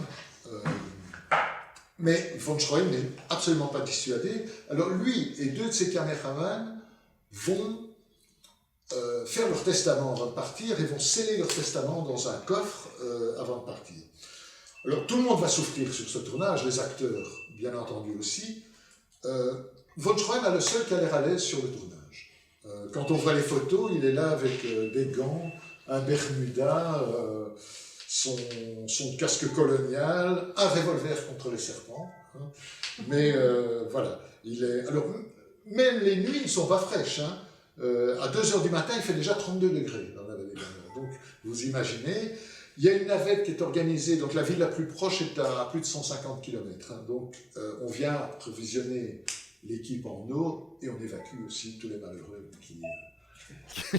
Mais von Stroheim n'est absolument pas dissuadé. Alors lui et deux de ses caméramans vont faire leur testament avant de partir et vont sceller leur testament dans un coffre avant de partir. Alors tout le monde va souffrir sur ce tournage, les acteurs bien entendu aussi. Von Stroheim est le seul qui a l'air à l'aise sur le tournage. Quand on voit les photos, il est là avec des gants, un bermuda, son casque colonial, un revolver contre les serpents. Mais voilà, alors, même les nuits ne sont pas fraîches. À 2h du matin, il fait déjà 32 degrés dans la vallée de la mort. Donc, vous imaginez, il y a une navette qui est organisée, donc la ville la plus proche est à plus de 150 km. Donc, on vient approvisionner l'équipe en eau et on évacue aussi tous les malheureux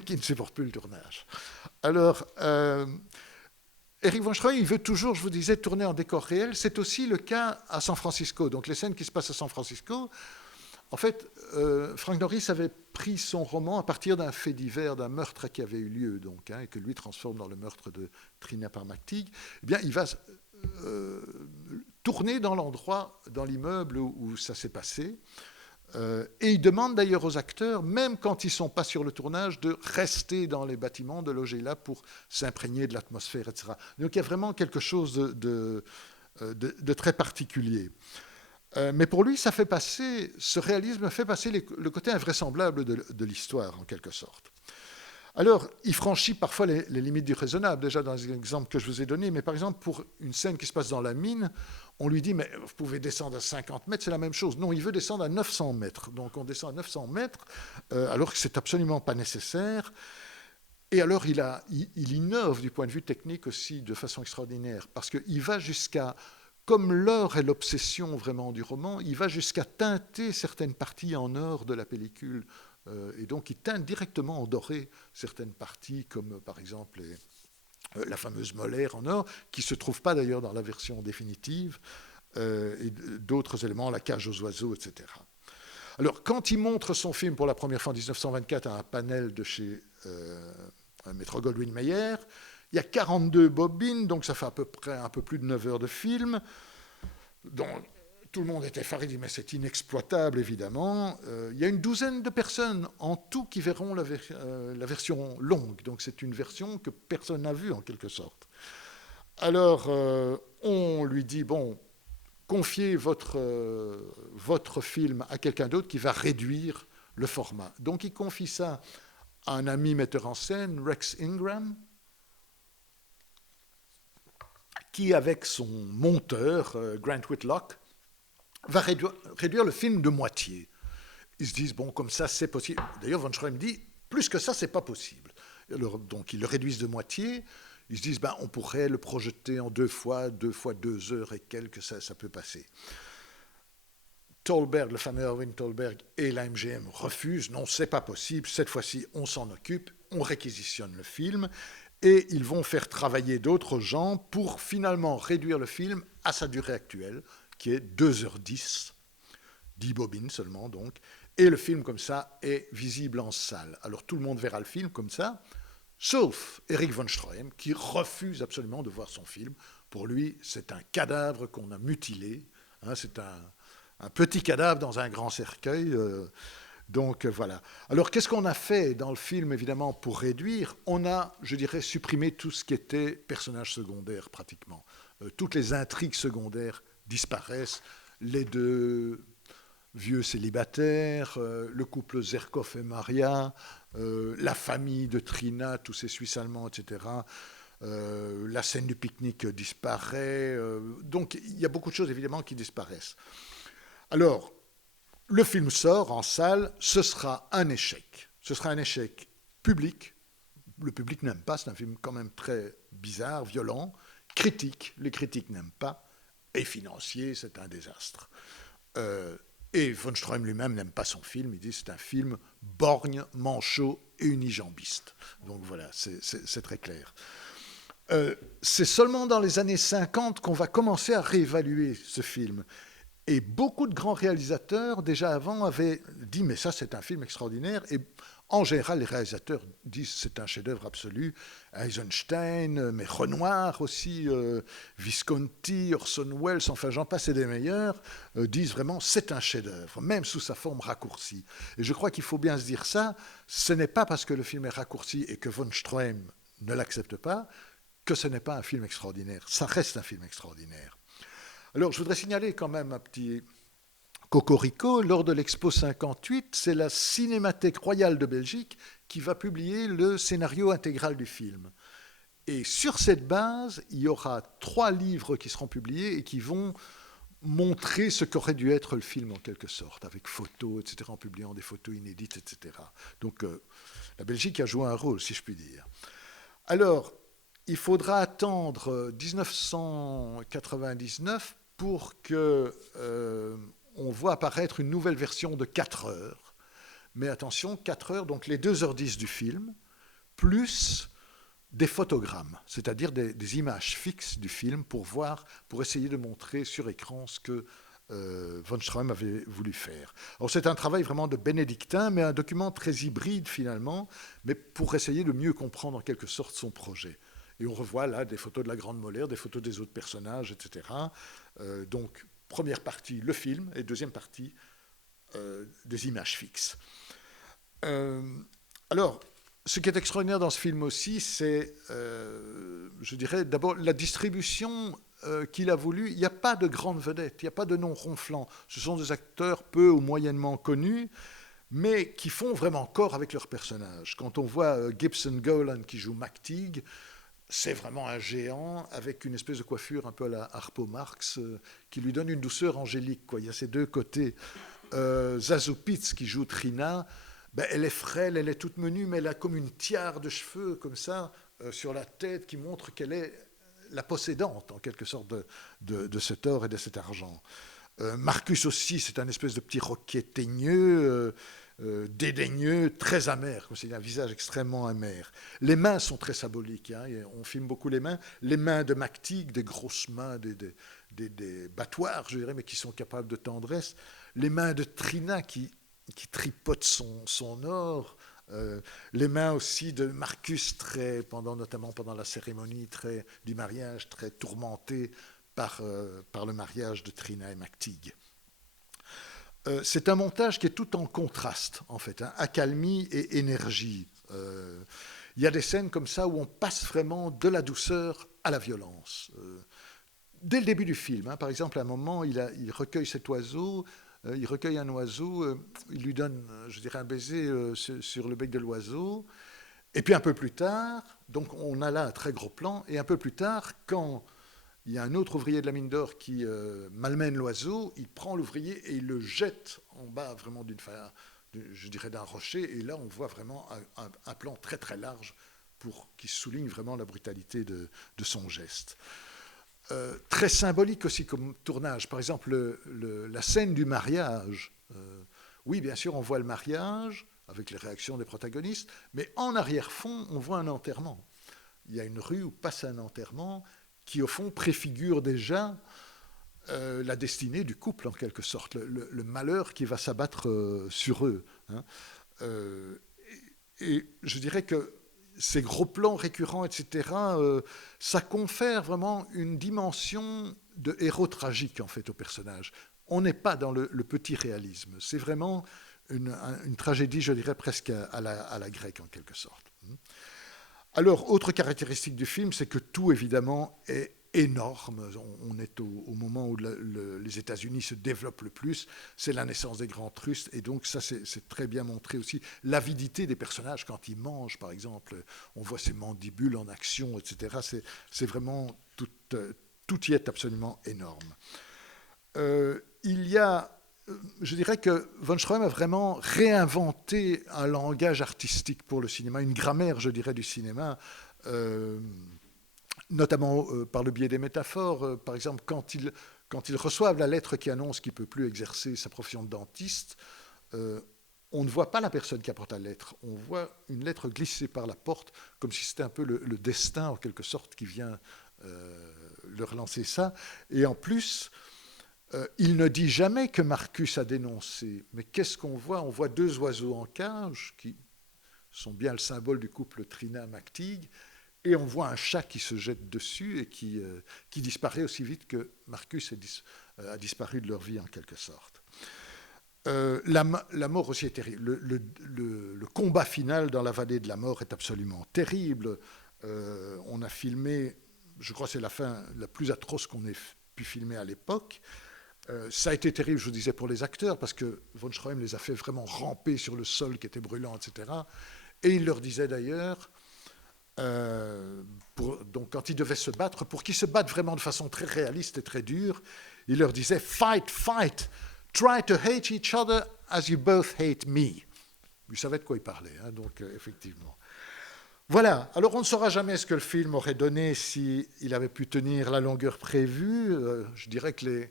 qui ne supportent plus le tournage. Alors, Erich von Stroheim, il veut toujours, je vous disais, tourner en décor réel. C'est aussi le cas à San Francisco. Donc les scènes qui se passent à San Francisco, en fait, Frank Norris avait pris son roman à partir d'un fait divers, d'un meurtre qui avait eu lieu, donc, et que lui transforme dans le meurtre de Trina Parmactig. Eh bien, il va tourner dans l'endroit, dans l'immeuble où ça s'est passé. Et il demande d'ailleurs aux acteurs, même quand ils ne sont pas sur le tournage, de rester dans les bâtiments, de loger là pour s'imprégner de l'atmosphère, etc. Donc il y a vraiment quelque chose de très particulier. Mais pour lui, ce réalisme fait passer le côté invraisemblable de l'histoire, en quelque sorte. Alors, il franchit parfois les limites du raisonnable, déjà dans les exemples que je vous ai donnés, mais par exemple, pour une scène qui se passe dans la mine, on lui dit, mais vous pouvez descendre à 50 mètres, c'est la même chose. Non, il veut descendre à 900 mètres. Donc on descend à 900 mètres, alors que c'est absolument pas nécessaire. Et alors, il innove du point de vue technique aussi de façon extraordinaire, parce qu'il va jusqu'à, comme l'or est l'obsession vraiment du roman, il va jusqu'à teinter certaines parties en or de la pellicule. Et donc, il teinte directement en doré certaines parties, comme par exemple la fameuse molaire en or, qui ne se trouve pas d'ailleurs dans la version définitive, et d'autres éléments, la cage aux oiseaux, etc. Alors, quand il montre son film pour la première fois en 1924 à un panel de chez Metro-Goldwyn-Mayer, il y a 42 bobines, donc ça fait à peu près un peu plus de 9 heures de film, dont tout le monde est effaré, dit mais c'est inexploitable évidemment. Il y a une douzaine de personnes en tout qui verront la version longue, donc c'est une version que personne n'a vue en quelque sorte. Alors on lui dit, bon, confiez votre film à quelqu'un d'autre qui va réduire le format. Donc il confie ça à un ami metteur en scène, Rex Ingram, qui avec son monteur, Grant Whitlock, va réduire le film de moitié. Ils se disent, bon, comme ça, c'est possible. D'ailleurs, von Stroheim dit, plus que ça, c'est pas possible. Alors, donc, ils le réduisent de moitié. Ils se disent, ben, on pourrait le projeter en 2 fois 2 heures et quelques, ça peut passer. Thalberg, le fameux Erwin Thalberg, et la MGM refusent. Non, c'est pas possible. Cette fois-ci, on s'en occupe. On réquisitionne le film. Et ils vont faire travailler d'autres gens pour finalement réduire le film à sa durée actuelle, qui est 2h10, 10 bobines seulement donc, et le film comme ça est visible en salle. Alors tout le monde verra le film comme ça, sauf Erich von Stroheim, qui refuse absolument de voir son film. Pour lui, c'est un cadavre qu'on a mutilé, hein, c'est un petit cadavre dans un grand cercueil, donc voilà. Alors qu'est-ce qu'on a fait dans le film, évidemment, pour réduire? On a, je dirais, supprimé tout ce qui était personnage secondaire, pratiquement. Toutes les intrigues secondaires disparaissent, les 2 vieux célibataires, le couple Zerkov et Maria, la famille de Trina, tous ces Suisses allemands, etc. La scène du pique-nique disparaît. Donc il y a beaucoup de choses évidemment qui disparaissent. Alors, le film sort en salle, ce sera un échec. Ce sera un échec public. Le public n'aime pas, c'est un film quand même très bizarre, violent. Critique, les critiques n'aiment pas. Et financier, c'est un désastre. Et von Stroheim lui-même n'aime pas son film. Il dit que c'est un film borgne, manchot et unijambiste. Donc voilà, c'est très clair. C'est seulement dans les années 50 qu'on va commencer à réévaluer ce film. Et beaucoup de grands réalisateurs, déjà avant, avaient dit « mais ça, c'est un film extraordinaire ». Et en général, les réalisateurs disent « c'est un chef-d'œuvre absolu ». Eisenstein, mais Renoir aussi, Visconti, Orson Welles, enfin j'en passe et des meilleurs, disent vraiment « c'est un chef-d'œuvre », même sous sa forme raccourcie. Et je crois qu'il faut bien se dire ça, ce n'est pas parce que le film est raccourci et que von Stroheim ne l'accepte pas que ce n'est pas un film extraordinaire. Ça reste un film extraordinaire. Alors, je voudrais signaler quand même un petit cocorico. Lors de l'Expo 58, c'est la Cinémathèque royale de Belgique qui va publier le scénario intégral du film. Et sur cette base, il y aura 3 livres qui seront publiés et qui vont montrer ce qu'aurait dû être le film en quelque sorte, avec photos, etc., en publiant des photos inédites, etc. Donc, la Belgique a joué un rôle, si je puis dire. Alors, il faudra attendre 1999 pour qu'on voit apparaître une nouvelle version de 4 heures. Mais attention, 4 heures, donc les 2h10 du film, plus des photogrammes, c'est-à-dire des images fixes du film pour essayer de montrer sur écran ce que von Stroheim avait voulu faire. Alors c'est un travail vraiment de bénédictin, mais un document très hybride finalement, mais pour essayer de mieux comprendre en quelque sorte son projet. Et on revoit là des photos de la Grande Molaire, des photos des autres personnages, etc. Donc, première partie, le film, et deuxième partie, des images fixes. Alors, ce qui est extraordinaire dans ce film aussi, c'est, je dirais, d'abord la distribution qu'il a voulu. Il n'y a pas de grandes vedettes, il n'y a pas de noms ronflants. Ce sont des acteurs peu ou moyennement connus, mais qui font vraiment corps avec leur personnage. Quand on voit Gibson Golan qui joue McTeague, c'est vraiment un géant avec une espèce de coiffure un peu à la Harpo Marx qui lui donne une douceur angélique, quoi. Il y a ces deux côtés. Zazie Pitts qui joue Trina, ben, elle est frêle, elle est toute menue, mais elle a comme une tiare de cheveux comme ça sur la tête qui montre qu'elle est la possédante en quelque sorte de cet or et de cet argent. Marcus aussi, c'est un espèce de petit roquet teigneux, dédaigneux, très amer, comme c'est un visage extrêmement amer. Les mains sont très symboliques, hein, on filme beaucoup les mains de McTeague, des grosses mains, des battoirs, je dirais, mais qui sont capables de tendresse. Les mains de Trina qui tripotent son or. Les mains aussi de Marcus, notamment pendant la cérémonie du mariage, très tourmentée par le mariage de Trina et McTeague. C'est un montage qui est tout en contraste, en fait, hein, accalmie et énergie. Il y a des scènes comme ça où on passe vraiment de la douceur à la violence. Dès le début du film, hein, par exemple, à un moment, il recueille cet oiseau, il recueille un oiseau, il lui donne, je dirais, un baiser sur le bec de l'oiseau, et puis un peu plus tard, donc on a là un très gros plan, et un peu plus tard, quand il y a un autre ouvrier de la mine d'or qui malmène l'oiseau, il prend l'ouvrier et il le jette en bas vraiment d'un rocher, et là on voit vraiment un plan très très large qui souligne vraiment la brutalité de son geste. Très symbolique aussi comme tournage. Par exemple, la scène du mariage. Oui, bien sûr, on voit le mariage avec les réactions des protagonistes, mais en arrière-fond, on voit un enterrement. Il y a une rue où passe un enterrement qui, au fond, préfigure déjà la destinée du couple, en quelque sorte, le malheur qui va s'abattre sur eux. Hein. Et je dirais que ces gros plans récurrents, etc., ça confère vraiment une dimension de héros tragique, en fait, au personnage. On n'est pas dans le petit réalisme. C'est vraiment une tragédie, je dirais, presque à la grecque, en quelque sorte. Alors, autre caractéristique du film, c'est que tout, évidemment, est énorme. On est au moment où les États-Unis se développent le plus. C'est la naissance des grands trusts. Et donc, ça, c'est très bien montré aussi. L'avidité des personnages quand ils mangent, par exemple. On voit ces mandibules en action, etc. C'est vraiment... Tout y est absolument énorme. Il y a... Je dirais que von Stroheim a vraiment réinventé un langage artistique pour le cinéma, une grammaire, je dirais, du cinéma, notamment par le biais des métaphores. Par exemple, quand ils reçoivent la lettre qui annonce qu'il ne peut plus exercer sa profession de dentiste, on ne voit pas la personne qui apporte la lettre. On voit une lettre glissée par la porte, comme si c'était un peu le destin, en quelque sorte, qui vient leur lancer ça. Et en plus... il ne dit jamais que Marcus a dénoncé, mais qu'est-ce qu'on voit? On voit deux oiseaux en cage, qui sont bien le symbole du couple Trina-McTeague, et on voit un chat qui se jette dessus et qui disparaît aussi vite que Marcus a disparu de leur vie, en quelque sorte. La mort aussi est terrible. Le combat final dans la vallée de la mort est absolument terrible. On a filmé, je crois que c'est la fin la plus atroce qu'on ait pu filmer à l'époque. Ça a été terrible, je vous disais, pour les acteurs, parce que von Stroheim les a fait vraiment ramper sur le sol qui était brûlant, etc. Et il leur disait d'ailleurs, donc quand ils devaient se battre, pour qu'ils se battent vraiment de façon très réaliste et très dure, il leur disait « Fight, fight, try to hate each other as you both hate me ». Vous savez de quoi il parlait, hein, donc effectivement. Voilà, alors on ne saura jamais ce que le film aurait donné s'il avait pu tenir la longueur prévue. Je dirais que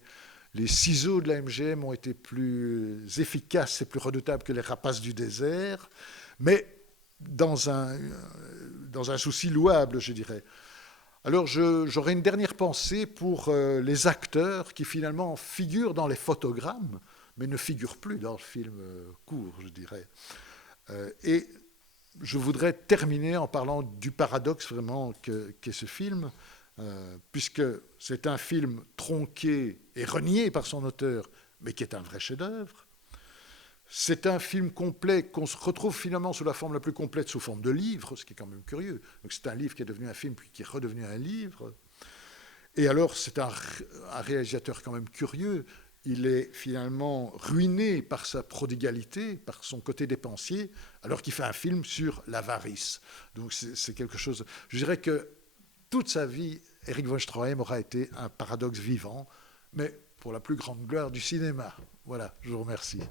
les ciseaux de la MGM ont été plus efficaces et plus redoutables que les rapaces du désert, mais dans un souci louable, je dirais. Alors j'aurais une dernière pensée pour les acteurs qui finalement figurent dans les photogrammes, mais ne figurent plus dans le film court, je dirais. Et je voudrais terminer en parlant du paradoxe vraiment qu'est ce film, puisque c'est un film tronqué et renié par son auteur, mais qui est un vrai chef-d'œuvre. C'est un film complet qu'on se retrouve finalement sous la forme la plus complète, sous forme de livre, ce qui est quand même curieux. Donc c'est un livre qui est devenu un film, puis qui est redevenu un livre. Et alors c'est un réalisateur quand même curieux. il est finalement ruiné par sa prodigalité, par son côté dépensier, alors qu'il fait un film sur l'avarice. Donc c'est quelque chose... Je dirais que toute sa vie, Erich von Stroheim aura été un paradoxe vivant, mais pour la plus grande gloire du cinéma. Voilà, je vous remercie.